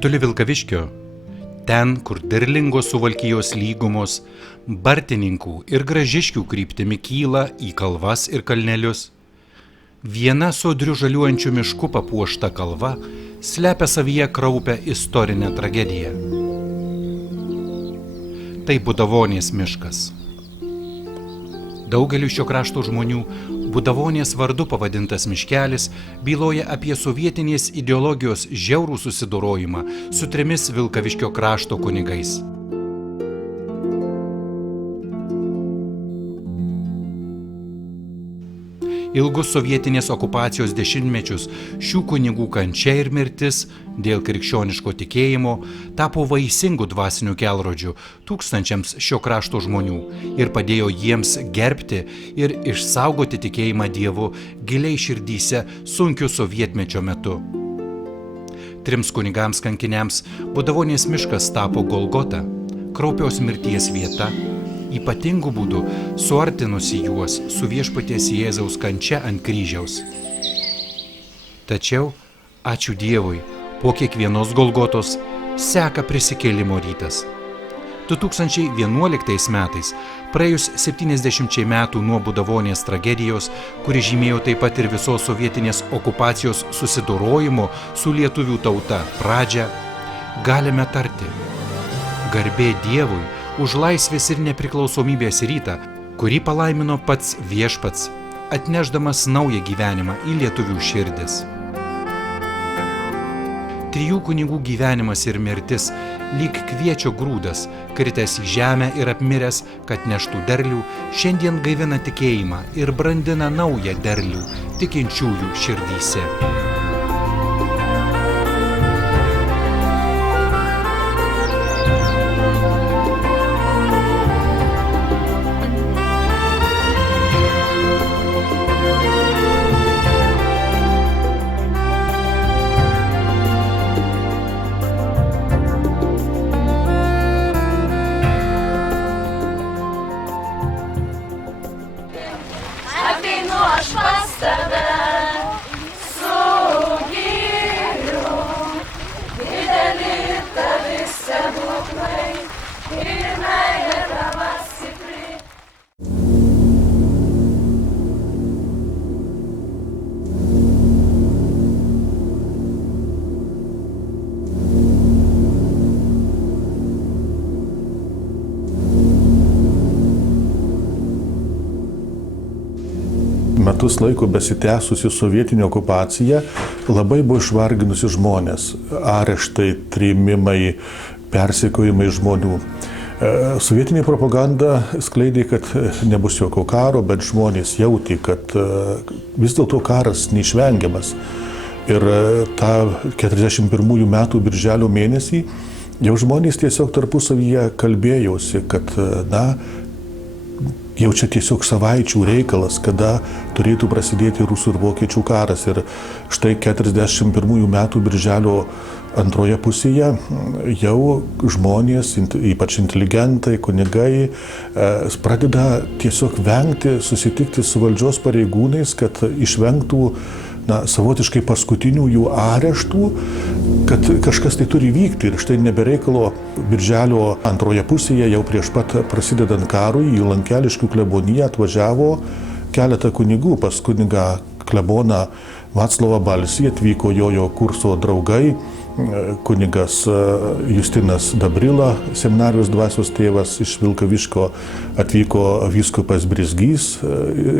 Netoli Vilkaviškio, ten, kur derlingos Suvalkijos lygumos, Bartininkų ir Gražiškių kryptimi kyla į kalvas ir kalnelius, viena sodriu žaliuojančiu mišku papuošta kalva slepia savyje kraupę istorinę tragediją. Tai Budavonės miškas. Daugeliu šio krašto žmonių Budavonės vardu pavadintas miškelis byloja apie sovietinės ideologijos žiaurų susidorojimą su 3 Vilkaviškio krašto kunigais. Ilgus sovietinės okupacijos dešimtmečius šių kunigų kančia ir mirtis dėl krikščioniško tikėjimo tapo vaisingų dvasinių kelrodžių tūkstančiams šio krašto žmonių ir padėjo jiems gerbti ir išsaugoti tikėjimą Dievu giliai širdyse sunkiu sovietmečio metu. 3 kunigams kankiniams Budavonės miškas tapo Golgota, kraupios mirties vieta, ypatingų būdų suartinusi juos su viešpaties Jėzaus kančia ant kryžiaus. Tačiau, ačiū Dievui, po kiekvienos Golgotos seka prisikėlimo rytas. 2011 metais, praėjus 70 metų nuo Budavonės tragedijos, kuri žymėjo taip pat ir visos sovietinės okupacijos susidorojimo su lietuvių tauta pradžią, galime tarti: garbė Dievui už laisvės ir nepriklausomybės rytą, kurį palaimino pats viešpats, atnešdamas naują gyvenimą į lietuvių širdis. 3 kunigų gyvenimas ir mirtis lyg kviečio grūdas, kritęs į žemę ir apmiręs, kad neštų derlių, šiandien gaivina tikėjimą ir brandina naują derlių tikinčiųjų širdyse. Metus laiko besitęsusi sovietinė okupacija labai buvo išvarginusi žmonės. Areštai, trėmimai, persekiojimai žmonių. Sovietinė propaganda skleidė, kad nebus jokio karo, bet žmonės jautė, kad vis dėlto karas neišvengiamas. Ir tą 41 metų birželio mėnesį jau žmonės tiesiog tarpusavyje kalbėjosi, kad jau čia tiesiog savaičių reikalas, kada turėtų prasidėti rusų ir vokiečių karas. Ir štai 41 metų birželio antroje pusėje jau žmonės, ypač inteligentai, kunigai, pradeda tiesiog vengti susitikti su valdžios pareigūnais, kad išvengtų savotiškai paskutinių jų areštų, kad kažkas tai turi vykti. Ir štai nebereikalo birželio antroje pusėje, jau prieš pat prasidedant karui, į Lankeliškių kleboniją atvažiavo keletą kunigų. Pas kunigą kleboną Vaclovą Balsį atvyko jo kurso draugai, kunigas Justinas Dabrila, seminarijos dvasios tėvas iš Vilkaviškio, atvyko vyskupas Brizgys,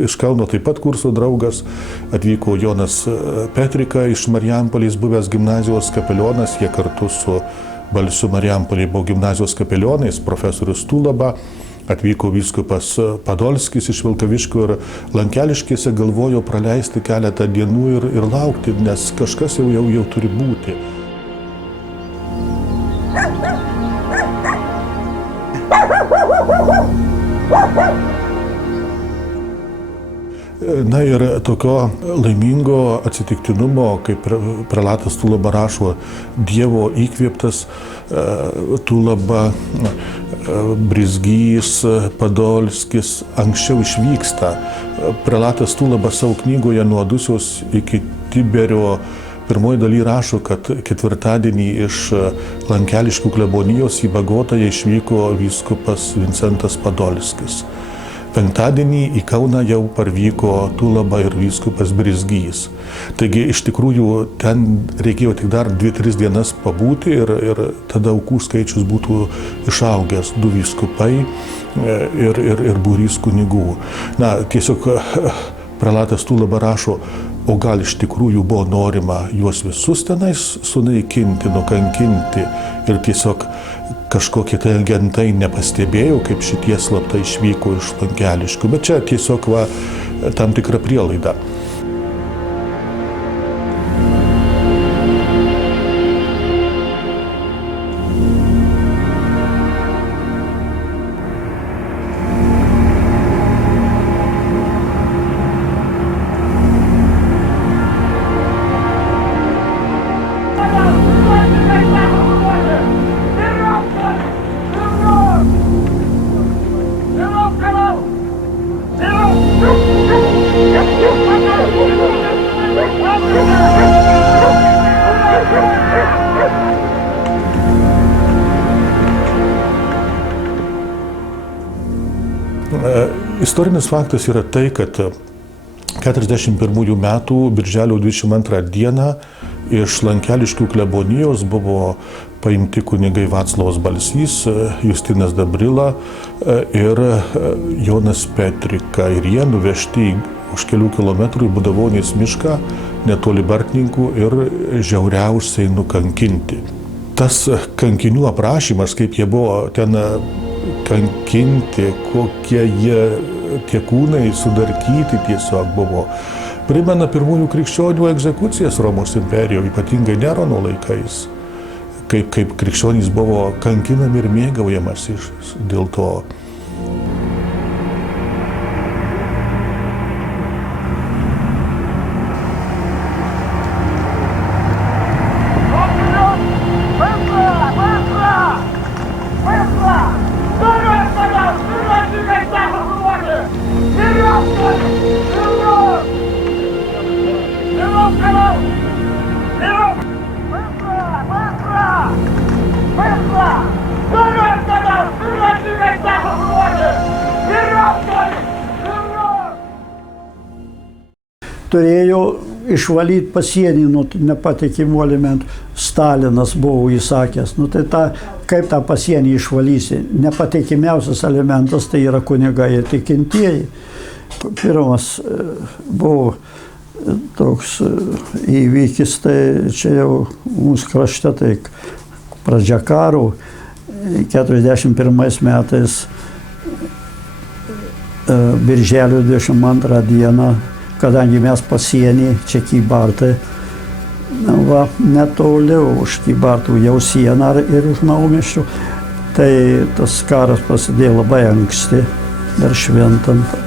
iš Kauno taip pat kurso draugas, atvyko Jonas Petrika iš Marijampolės, buvęs gimnazijos kapelionas, jie kartu su Balsiu Marijampolėje buvo gimnazijos kapelionais, profesorius Tulaba, atvyko vyskupas Padolskis iš Vilkaviškio ir Lankeliškėse galvojo praleisti keletą dienų ir laukti, nes kažkas jau turi būti. Na ir tokio laimingo atsitiktinumo, kaip prelatas Tulaba rašo, Dievo įkvėptas Tulaba, Brizgys, Padolskis anksčiau išvyksta. Prelatas Tulaba savo knygoje Nuo Dusios iki Tiberio Pirmoji daly rašo, kad ketvirtadienį iš Lankeliškių klebonijos į Bagotoją išvyko vyskupas Vincentas Padolskis. Penktadienį į Kauną jau parvyko Tulaba ir vyskupas Brizgys. Taigi iš tikrųjų ten reikėjo tik dar 2-3 dienas pabūti ir tada aukų skaičius būtų išaugęs, 2 vyskupai ir būrys kunigų. Na, tiesiog prelatas Tulaba rašo, o gal iš tikrųjų buvo norima juos visus tenais sunaikinti, nukankinti ir tiesiog kažkokie tai agentai nepastebėjo, kaip šitie slaptai išvyko iš Lankeliškių, bet čia tiesiog tam tikra prielaida. Istorinis faktas yra tai, kad 41 metų birželio 22 dieną iš Lankeliškių klebonijos buvo paimti kunigai Vaclovas Balsys, Justinas Dabrila ir Jonas Petrika. Ir jie nuvežti už kelių kilometrų į Budavonės mišką, netoli Bartninkų ir žiauriausiai nukankinti. Tas kankinių aprašymas, kaip jie buvo ten kankinti, kokie tie kūnai sudarkyti tiesiog buvo, primena pirmųjų krikščionių egzekucijas Romos imperijoje, ypatingai Nerono laikais, kaip krikščionys buvo kankinami ir mėgaujamas dėl to. Turėjo išvalyti pasienį nuo nepatikimų elementų. Stalinas buvo įsakęs. Tai kaip tą pasienį išvalysi? Nepatikimiausias elementas tai yra kunigai ir tikintieji. Pirmas buvo toks įvykis, tai čia jau mūsų krašte, tai pradžia karo, 41 metais birželio 22 dieną, kadangi mes pasienį čia Kybartai, netoli už Kybartų jau sieną ir už Naumiesčių, tai tas karas prasidėjo labai anksti, dar šventant.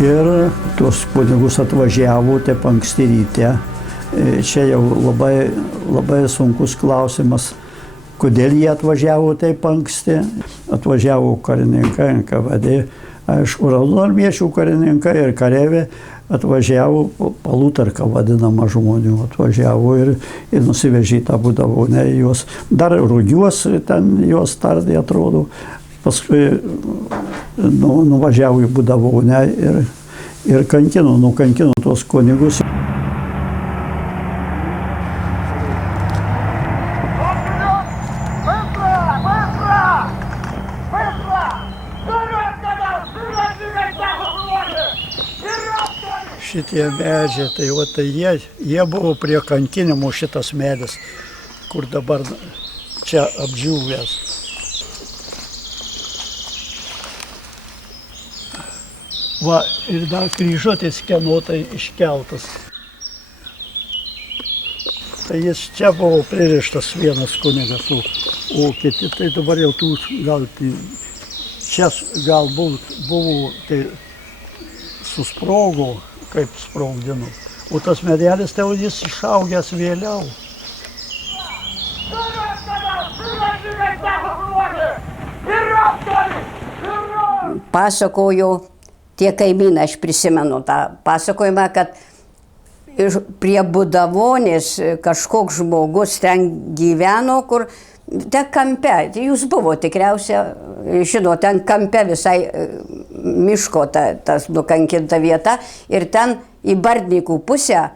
Ir tuos kunigus atvažiavo taip anksti ryte. Čia jau labai sunkus klausimas, kodėl jie atvažiavo taip anksti. Atvažiavo karininkai, NKVD, aišku, raudonarmiečių karininkai ir kareivė atvažiavo, palutarka vadinama žmonių, atvažiavo ir nusivežė tą Budavonę juos. Dar Rugiuos ten juos tardė, atrodo. Paskui nuvažiavo į Budavonę ir nukankino tuos kunigus. Šitie medžiai, tai jie buvo prie kankinimo šitas medis, kur dabar čia apdžiūvęs. Va, ir dar kryžuotis kenuotai iškeltas. Tai jis čia buvo pririštas vienas kunigas, o kiti, tai dabar jau tų gal, čia galbūt buvo, tai susprogo, kaip sprogdino. O tas medelis tai jis išaugęs vėliau. Pasakojo tie kaimynai, aš prisimenu tą pasakojimą, kad prie Budavonės kažkoks žmogus ten gyveno, kur ten kampe, jūs buvo tikriausiai, žinot, ten kampe visai miško tas nukankinta vieta ir ten į Bardnikų pusę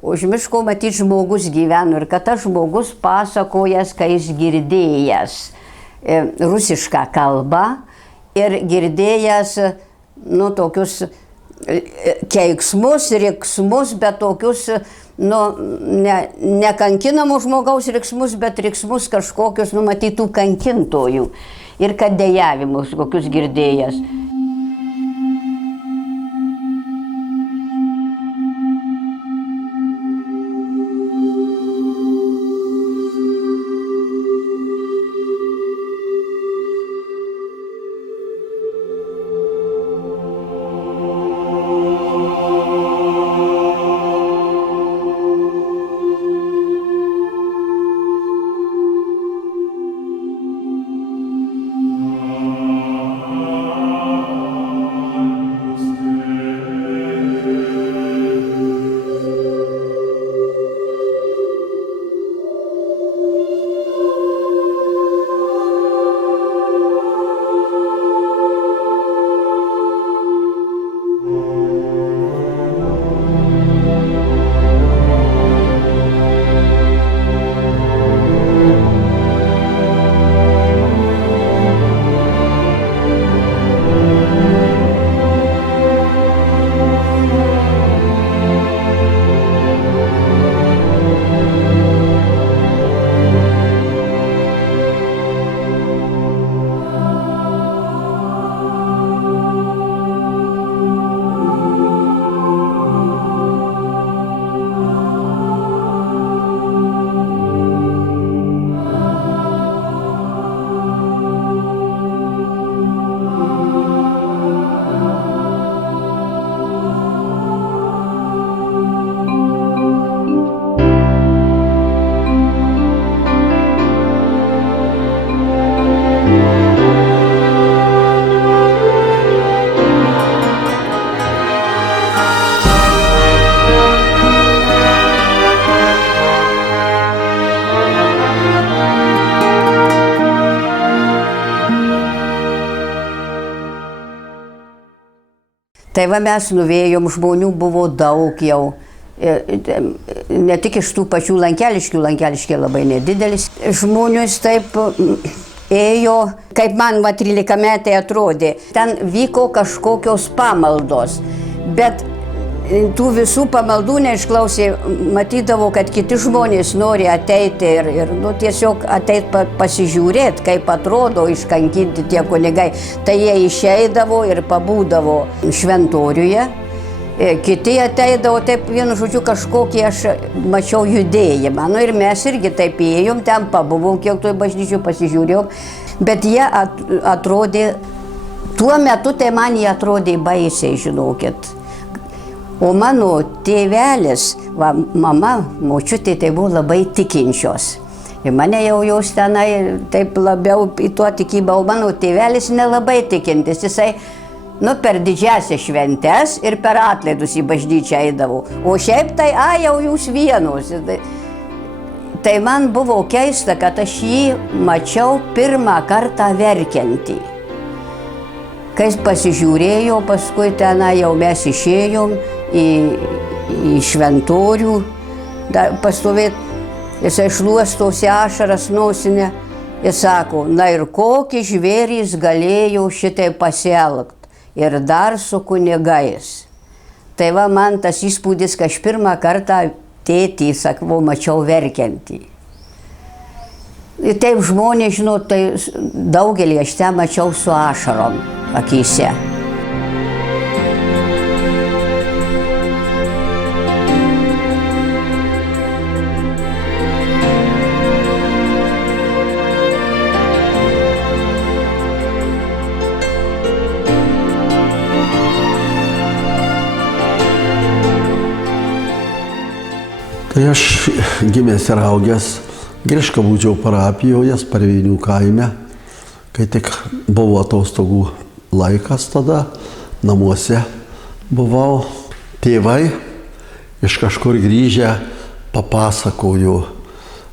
už miško matyti žmogus gyveno ir kad tas žmogus pasakojas, kai jis girdėjęs rusišką kalbą ir girdėjęs, nu, tokius keiksmus, riksmus, bet tokius, nu, ne kankinamų žmogaus riksmus, bet riksmus kažkokius numatytų kankintojų ir kad dejavimus kokius girdėjęs. Tai va mes nuvėjom, žmonių buvo daug jau, ne tik iš tų pačių Lankeliškiai labai nedidelis. Žmonės taip ėjo, kaip man 13 metai atrodė, ten vyko kažkokios pamaldos, bet tų visų pamaldų neišklausė, matydavo, kad kiti žmonės nori ateiti ir nu, tiesiog ateiti pasižiūrėti, kaip atrodo iškankinti tie kunigai. Tai jie išeidavo ir pabūdavo šventoriuje, kiti ateidavo, taip vienu žodžiu kažkokį aš mačiau judėjimą. Nu ir mes irgi taip ėjom, ten pabuvom, kiek toj bažnyčių pasižiūrėjom, bet jie atrodė, tuo metu tai man jie atrodė baisiai, žinokit. O mano tėvelis, va, mama, močiutė, tai buvo labai tikinčios. Ir mane jau jos tenai taip labiau į tuo tikybą, o mano tėvelis nelabai tikintis. Jisai, nu, per didžiasias šventes ir per atlaidus į bažnyčią eidavo. O šiaip tai, jau jūs vienos. Tai man buvo keista, kad aš jį mačiau pirmą kartą verkiantį. Kai jis pasižiūrėjo, paskui tenai jau mes išėjom į šventorių, pastovėt, jisai šluostosi ašaras nosinę ir sako, na ir kokį žvėrys galėjo šitai pasielgt ir dar su kunigais. Tai va man tas įspūdis, kad aš pirmą kartą tėtį, sakau, mačiau verkiantį. Ir taip žmonės, žinot, tai daugelį aš ten mačiau su ašarom akyse. Tai aš gimęs ir augęs Griškabūdžio parapijoje, Sparveinių kaime, kai tik buvo atostogų laikas tada, namuose buvau. Tėvai iš kažkur grįžę papasakojo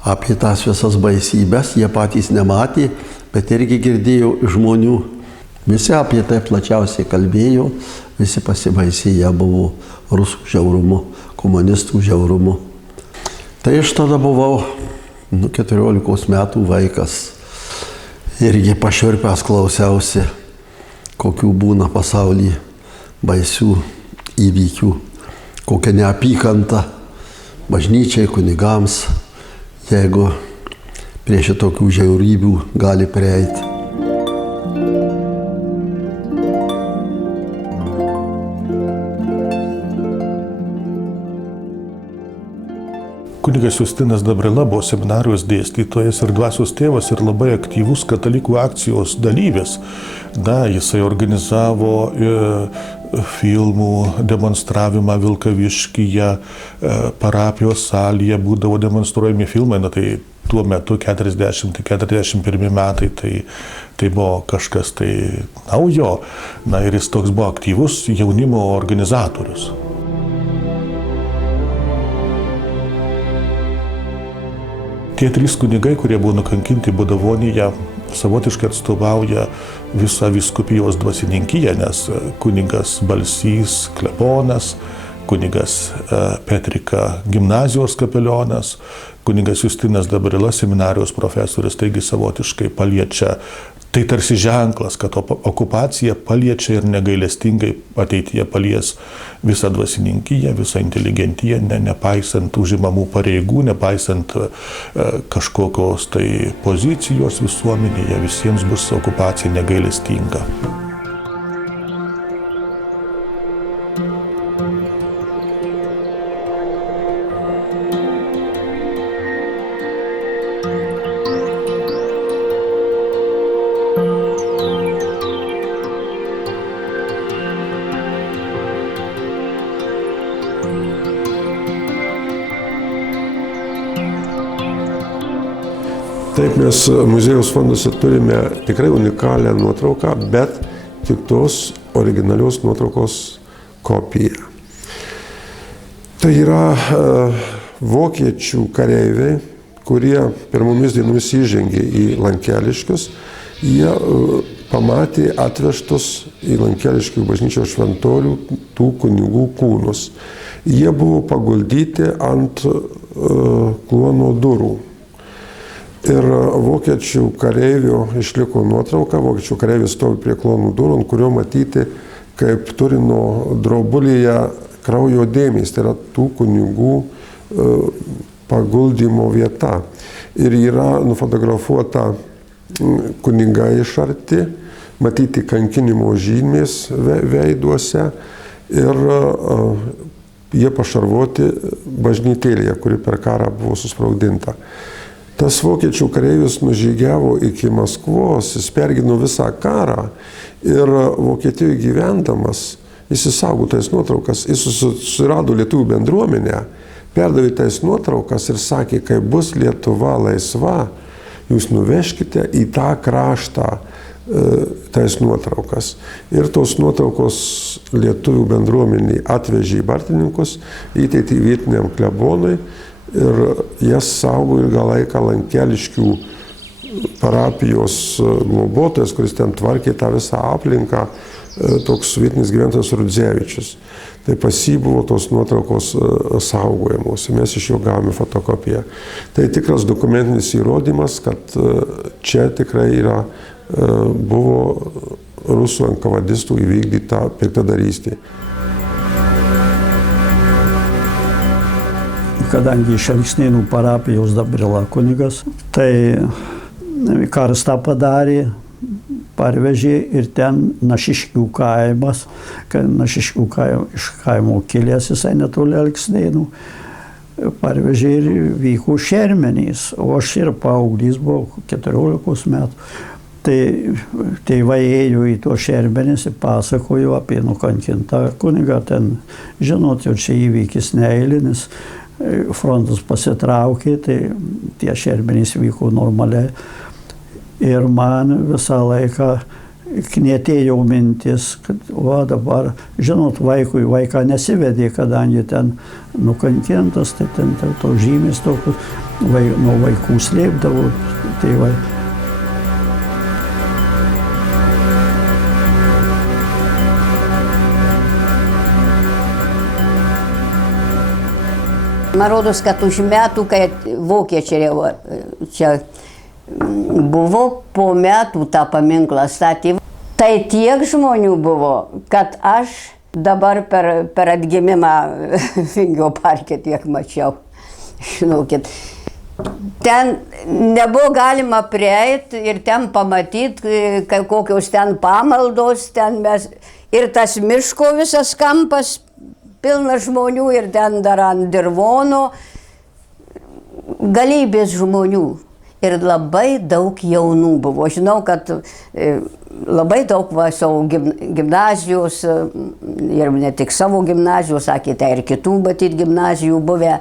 apie tas visas baisybės, jie patys nematė, bet irgi girdėjo žmonių. Visi apie tai plačiausiai kalbėjo, visi pasibaisėję buvo rusų žiaurumu, komunistų žiaurumu. Tai aš tada buvau 14 metų vaikas. Irgi pašiurpęs klausiausi, kokių būna pasaulyje baisių įvykių, kokia neapykanta bažnyčiai, kunigams, jeigu prie šitokių žiaurybių gali prieiti. Kunigas Justinas Dabrila buvo seminarijos dėstytojas ir dvasios tėvas ir labai aktyvus katalikų akcijos dalyvis. Jisai organizavo filmų demonstravimą Vilkaviškyje, parapijos salėje būdavo demonstruojami filmai, tai tuo metu 40-41 metai, tai buvo kažkas tai naujo, ir jis toks buvo aktyvus jaunimo organizatorius. Tie 3 kunigai, kurie buvo nukankinti Budavonyje, savotiškai atstovauja visą vyskupijos dvasininkiją, nes kunigas Balsys klebonas, kunigas Petrika gimnazijos kapelionas, kunigas Justinas Dabrila seminarijos profesorius, taigi savotiškai paliečia. Tai tarsi ženklas, kad okupacija paliečia ir negailestingai ateityje palies visą dvasininkiją, visą inteligentiją, nepaisant užimamų pareigų, nepaisant kažkokios tai pozicijos visuomenėje, visiems bus okupacija negailestinga. Taip, mes muziejaus fonduose turime tikrai unikalią nuotrauką, bet tik tos originalios nuotraukos kopiją. Tai yra vokiečių kareiviai, kurie pirmomis dienomis įžengė į Lankeliškius. Jie pamatė atvežtus į Lankeliškių bažnyčios šventorių tų kunigų kūnus. Jie buvo paguldyti ant kluono durų. Ir vokiečių kareivio išliko nuotrauka, vokiečių kareivis stovi prie kluonų durų, ant kurio matyti, kaip Turino drobulyje kraujo dėmės, tai yra tų kunigų paguldymo vieta. Ir yra nufotografuota kunigai iš arti, matyti kankinimo žymės veiduose ir jie pašarvoti bažnytėlėje, kuri per karą buvo susprogdinta. Tas vokiečių kareivis nužygiavo iki Maskvos, jis pergyveno visą karą ir Vokietijoje gyvendamas, jis įsaugo tais nuotraukas, jis susirado lietuvių bendruomenę, perdavė tais nuotraukas ir sakė, kai bus Lietuva laisva, jūs nuveškite į tą kraštą tais nuotraukas. Ir tos nuotraukos lietuvių bendruomenį atvežė į Bartininkus, įteikė vietiniam klebonui, ir jas saugo ilgą laiką Lankeliškių parapijos globotojas, kuris ten tvarkė tą visą aplinką, toks vietinis gyventojas Rudzevičius. Tai pas jį buvo tos nuotraukos saugojamos, mes iš jo gavome fotokopiją. Tai tikras dokumentinis įrodymas, kad čia tikrai buvo rusų enkavadistų įvykdyta piktadarystė. Kadangi iš Alksnėnų parapijos Dabrila kunigas, tai karas tą padarė, parvežė ir ten Našiškių kaimas, Našiškių iš kaimo kilęs jisai netoli Alksnėnų, parvežė ir vyko šermenys, o aš ir paauglys buvau 14 metų. Tai tėvai ėjo į tuos šermenis ir pasakojo apie nukankintą kunigą, ten, žinot, jau čia įvykis neeilinis, frontas pasitraukė, tai tie šermenys vyko normaliai. Ir man visą laiką knietėjo mintis, kad dabar, žinot, vaiką nesivedė, kadangi ten nukankintas, tai ten to žymės tokius nuo vaikų slėpdavo. Tai man rodos, kad už metų, kai vokiečiai čia buvo, po metų tą paminklą statė, tai tiek žmonių buvo, kad aš dabar per atgimimą Vingio parke tiek mačiau. Žinokit, ten nebuvo galima prieiti ir ten pamatyti, kokios ten pamaldos, ten mes, ir tas miško visas kampas pilna žmonių ir ten dar ant dirvono galybės žmonių. Ir labai daug jaunų buvo. Žinau, kad labai daug savo gimnazijos, ir ne tik savo gimnazijos, sakėte, ir kitų matyt gimnazijų buvę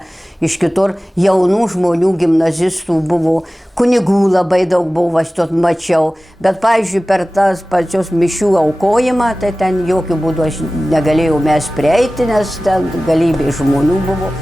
iš kitur, jaunų žmonių gimnazistų buvo, kunigų labai daug buvo, aš to mačiau. Bet, pavyzdžiui, per tas pačios mišių aukojimą, tai ten jokių būdų aš negalėjau mes prieiti, nes ten galybė žmonių buvo.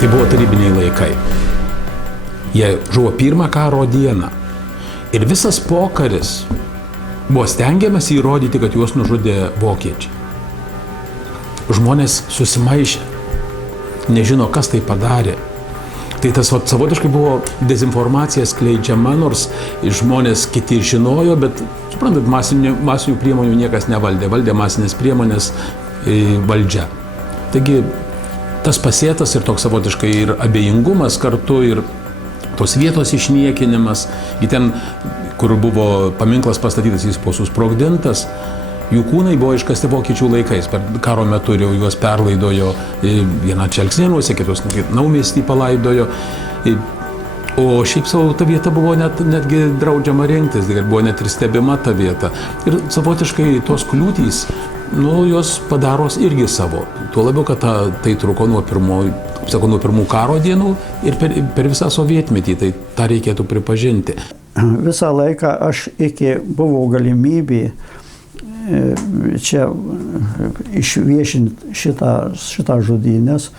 Tai buvo tarybiniai laikai. Jie žuvo pirmą karo dieną. Ir visas pokaris buvo stengiamas įrodyti, kad juos nužudė vokiečiai. Žmonės susimaišė, nežino, kas tai padarė. Tai tas savotiškai buvo dezinformacija skleidžiama, nors žmonės kiti žinojo, bet, suprantat, masinių priemonių niekas nevaldė. Valdė masinės priemonės valdžia. Taigi, tas pasėtas ir toks savotiškai ir abejingumas kartu, ir tos vietos išniekinimas, ten, kur buvo paminklas pastatytas, jis buvo susprogdintas, jų kūnai buvo iškasti vokiečių laikais, per karo metu jau juos perlaidojo, vieną čia Alksnėnuose, kitus Naumiestį palaidojo, o šiaip savo ta vieta buvo netgi draudžiama rinktis, buvo net ir stebima ta vieta. Ir savotiškai tos kliūtys, jos padaros irgi savo. Tuo labiau, kad tai truko nuo pirmų karo dienų ir per visą sovietmetį, tai tą reikėtų pripažinti. Visą laiką aš buvo galimybė čia išviešinti šitą žudynės,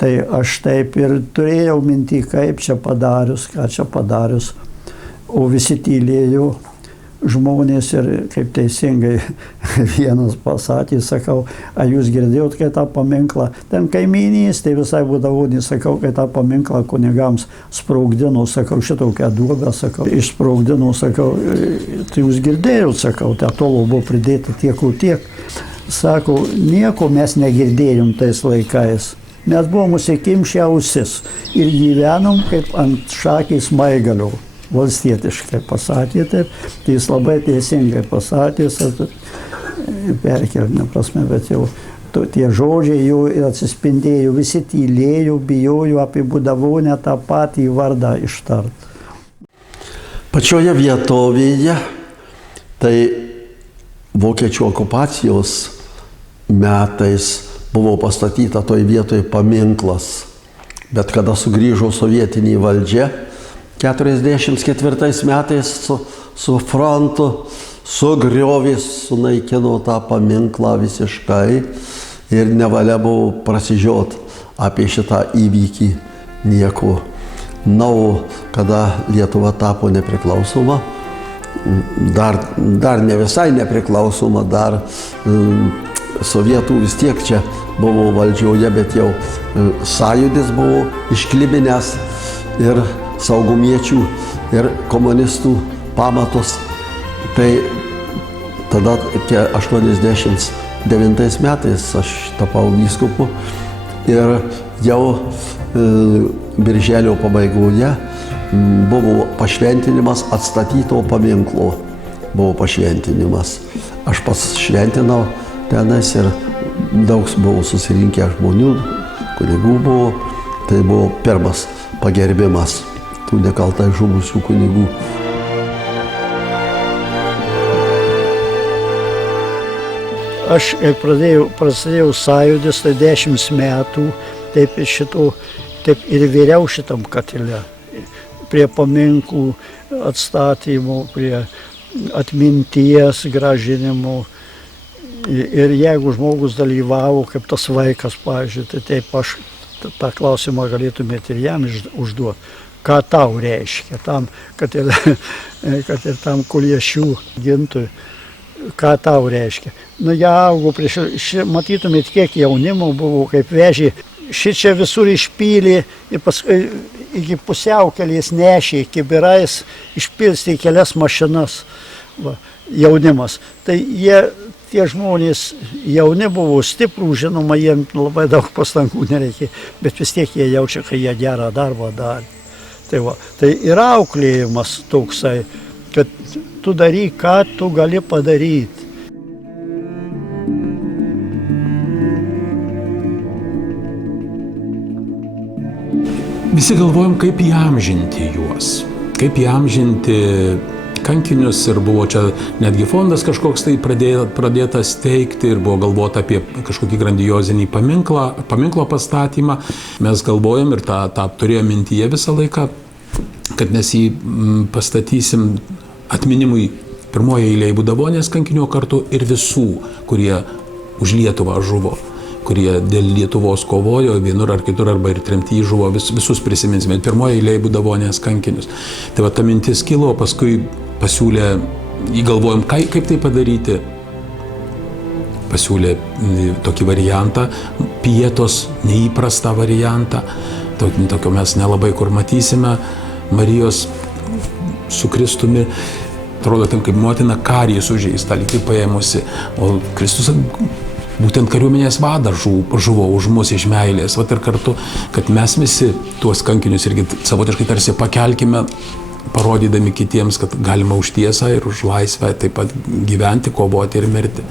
tai aš taip ir turėjau mintį, kaip čia padarius, ką čia padarius, o visi tylėjo. Žmonės ir kaip teisingai vienas pasakė, sakau, ar jūs girdėjot, kai tą paminklą, ten kaimynys, tai visai būdavonį, sakau, kai tą paminklą kunigams sprogdino, sakau, šitokią duobę, sakau, išsprogdino, sakau, tai jūs girdėjot, sakau, tai tolo buvo pridėta tiek. Sako, nieko mes negirdėjom tais laikais. Mes buvom užsikimšę ausis ir gyvenom kaip ant šakės smaigalio. Valstietiškai pasakė taip, tai jis labai teisingai pasakė, perkelne prasme, bet jau tie žodžiai jau atsispindėjo, visi tylėjo, bijojo apie Būdavonę tą patį vardą ištart. Pačioje vietovėje, tai vokiečių okupacijos metais buvo pastatyta toj vietoje paminklas, bet kada sugrįžo sovietinė valdžia, 44 metais su frontu sugriovė, sunaikino tą paminklą visiškai ir nevalia buvo prasižiot apie šitą įvykį nieko. Na, o kada Lietuva tapo nepriklausoma, dar ne visai nepriklausoma, dar sovietų vis tiek čia buvo valdžioje, bet jau sąjūdis buvo išklibinęs ir saugumiečių ir komunistų pamatus. Tai tada 89 metais aš tapau vyskupu ir jau birželio pabaigoje buvo pašventinimas atstatyto paminklo. Buvo pašventinimas. Aš pats šventinau tenais ir daug buvo susirinkę žmonių, kunigų buvo. Tai buvo pirmas pagerbimas tų nekaltai žuvusių kunigų. Aš prasidėjau sąjūdis, tai 10 metų, taip ir vyriau šitam katile. Prie paminklų atstatymų, prie atminties gražinimų. Ir jeigu žmogus dalyvavo, kaip tas vaikas, pavyzdžiui, tai taip aš tą klausimą galėtumėte ir jam užduoti. Ką tau reiškia, tam, kad ir tam Kuliešių gintui, ką tau reiškia. Nu, jie augo matytumėt, kiek jaunimo buvo, kaip vežė. Šičia visur išpylė ir paskui iki pusiaukelės nešė, kibirais išpilstė kelias mašinas, jaunimas. Tai tie žmonės jauni buvo, stiprų, žinoma, jiems labai daug pastangų nereikia, bet vis tiek jie jaučia, kai jie gerą darbą darė. Tai yra auklėjimas toksai, kad tu daryk, ką tu gali padaryti. Visi galvojom, kaip įamžinti juos, kaip įamžinti kankinius ir buvo čia netgi fondas kažkoks tai pradėtas steigti ir buvo galvota apie kažkokį grandiozinį paminklo pastatymą. Mes galvojom ir tą turėjom mintyje visą laiką, kad mes jį pastatysim atminimui pirmoje eilėje Būdavonės kankinio kartu ir visų, kurie už Lietuvą žuvo, kurie dėl Lietuvos kovojo vienur ar kitur arba ir tremty žuvo, visus prisiminsime. Pirmoje eilėje Būdavonės kankinius. Tai va ta mintis kilo, paskui pasiūlė, įgalvojom, kaip tai padaryti. Pasiūlė tokį variantą, Pietos neįprastą variantą. Tokio mes nelabai kur matysime. Marijos su Kristumi, atrodo, ten kaip motina karį sužeista, lyg tai paėmusi, o Kristus būtent kariuomenės vadas žuvo už mus iš meilės. Vat ir kartu, kad mes visi tuos kankinius irgi savotiškai tarsi pakelkime, parodydami kitiems, kad galima už tiesą ir už laisvę taip pat gyventi, kovoti ir mirti.